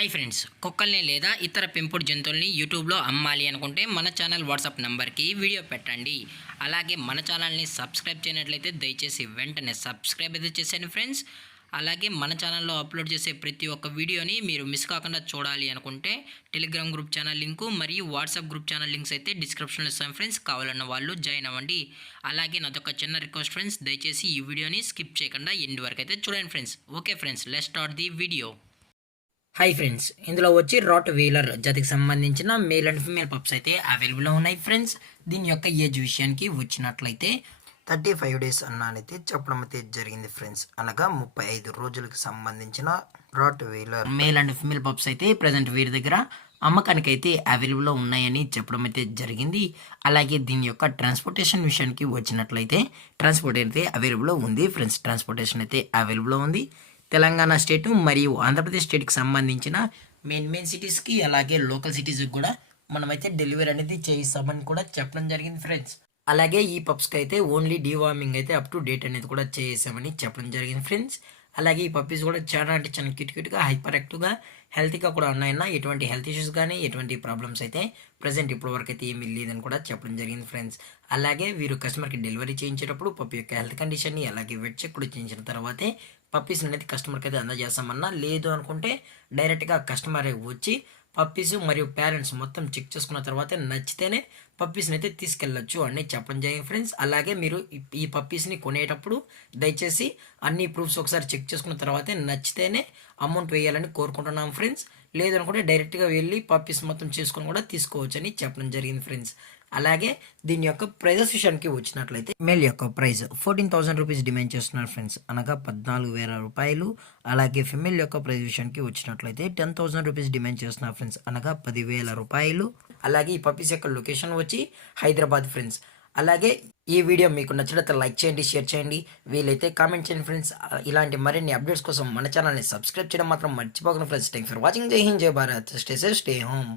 Hi friends, కుక్కల్ని లేదా ఇతర పెంపుడు జంతువుల్ని యూట్యూబ్లో అమ్మాలి అనుకుంటే మన ఛానల్ వాట్సాప్ నెంబర్కి వీడియో పెట్టండి. అలాగే మన ఛానల్ని సబ్స్క్రైబ్ చేయనట్లయితే దయచేసి వెంటనే సబ్స్క్రైబ్ అయితే చేసేయండి ఫ్రెండ్స్. అలాగే మన ఛానల్లో అప్లోడ్ చేసే ప్రతి ఒక్క వీడియోని మీరు మిస్ కాకుండా చూడాలి అనుకుంటే టెలిగ్రామ్ గ్రూప్ ఛానల్ లింకు మరియు వాట్సాప్ గ్రూప్ ఛానల్ లింక్స్ అయితే డిస్క్రిప్షన్లో ఇస్తాం ఫ్రెండ్స్. కావాలన్న వాళ్ళు జాయిన్ అవ్వండి. అలాగే నాదొక చిన్న రిక్వెస్ట్ ఫ్రెండ్స్, దయచేసి ఈ వీడియోని స్కిప్ చేయకుండా ఎండ్ వరకు అయితే చూడండి friends. Okay friends, let's start the video. Hi friends, ఇందులో వచ్చి రాట్ వీలర్ జాతికి సంబంధించిన మేల్ అండ్ ఫీమేల్ పప్స్ అయితే అవైలబుల్లో ఉన్నాయి ఫ్రెండ్స్. దీని యొక్క ఏజ్ విషయానికి వచ్చినట్లయితే 35 డేస్ అన్నానైతే చెప్పడం అయితే జరిగింది ఫ్రెండ్స్. అనగా 35 రోజులకు సంబంధించిన Rottweiler male and female pups అయితే ప్రజెంట్ వీరి దగ్గర అమ్మకానికి అయితే అవైలబుల్లో ఉన్నాయని చెప్పడం అయితే జరిగింది. అలాగే దీని యొక్క ట్రాన్స్పోర్టేషన్ విషయానికి వచ్చినట్లయితే ట్రాన్స్పోర్ట్ అయితే అవైలబుల్లో ఉంది ఫ్రెండ్స్. ట్రాన్స్పోర్టేషన్ అయితే అవైలబుల్లో ఉంది. తెలంగాణ స్టేటు మరియు ఆంధ్రప్రదేశ్ స్టేట్కి సంబంధించిన మెయిన్ సిటీస్కి అలాగే లోకల్ సిటీస్కి కూడా మనమైతే డెలివరీ అనేది చేయిస్తామని కూడా చెప్పడం జరిగింది ఫ్రెండ్స్. అలాగే ఈ పప్స్కి అయితే ఓన్లీ డీవార్మింగ్ అయితే అప్ టు డేట్ అనేది కూడా చేసామని చెప్పడం జరిగింది ఫ్రెండ్స్. అలాగే ఈ పప్పీస్ కూడా చాలా అంటే చాలా క్యూట్గా హైపర్ యాక్టివ్గా హెల్తీగా కూడా ఉన్నాయన్న. ఎటువంటి హెల్త్ ఇష్యూస్ కానీ ఎటువంటి ప్రాబ్లమ్స్ అయితే ప్రజెంట్ ఇప్పటి వరకు అయితే ఏమీ లేదని కూడా చెప్పడం జరిగింది ఫ్రెండ్స్. అలాగే వీరు కస్టమర్కి డెలివరీ చేయించేటప్పుడు పప్పి యొక్క హెల్త్ కండిషన్ని అలాగే వెట్ చెక్ కూడా చేయించిన తర్వాతే పప్పీస్ అనేది కస్టమర్కి అయితే అందజేస్తామన్నా. లేదు అనుకుంటే డైరెక్ట్గా కస్టమర్ వచ్చి పప్పీస్ మరియు పేరెంట్స్ మొత్తం చెక్ చేసుకున్న తర్వాత నచ్చితేనే పప్పీస్ని అయితే తీసుకెళ్ళొచ్చు అని చెప్పడం జరిగింది ఫ్రెండ్స్. అలాగే మీరు ఈ పప్పీస్ని కొనేటప్పుడు దయచేసి అన్ని ప్రూఫ్స్ ఒకసారి చెక్ చేసుకున్న తర్వాతే నచ్చితేనే అమౌంట్ వేయాలని కోరుకుంటున్నాం ఫ్రెండ్స్. లేదనుకుంటే డైరెక్ట్గా వెళ్ళి పప్పీస్ మొత్తం చేసుకొని కూడా తీసుకోవచ్చు అని చెప్పడం జరిగింది ఫ్రెండ్స్. అలాగే దీని యొక్క ప్రైజెస్ విషయానికి వచ్చినట్లయితే మేల్ యొక్క ప్రైస్ 14,000 రూపీస్ డిమాండ్ చేస్తున్నారు ఫ్రెండ్స్, అనగా 14,000 రూపాయలు. అలాగే ఫిమేల్ యొక్క ప్రైస్ విషయానికి వచ్చినట్లయితే 10,000 రూపీస్ డిమాండ్ చేస్తున్నారు ఫ్రెండ్స్, అనగా 10,000 రూపాయలు. అలాగే ఈ పప్పీస్ యొక్క లొకేషన్ వచ్చి హైదరాబాద్ ఫ్రెండ్స్. అలాగే ఈ వీడియో మీకు నచ్చినట్లయితే లైక్ చేయండి, షేర్ చేయండి, వీలైతే కామెంట్ చేయండి ఫ్రెండ్స్. ఇలాంటి మరిన్ని అప్డేట్స్ కోసం మన ఛానల్ని సబ్స్క్రైబ్ చేయడం మాత్రం మర్చిపోకండి ఫ్రెండ్స్. Thanks for watching. జై హింద్, జై Bharat, stay safe, stay home.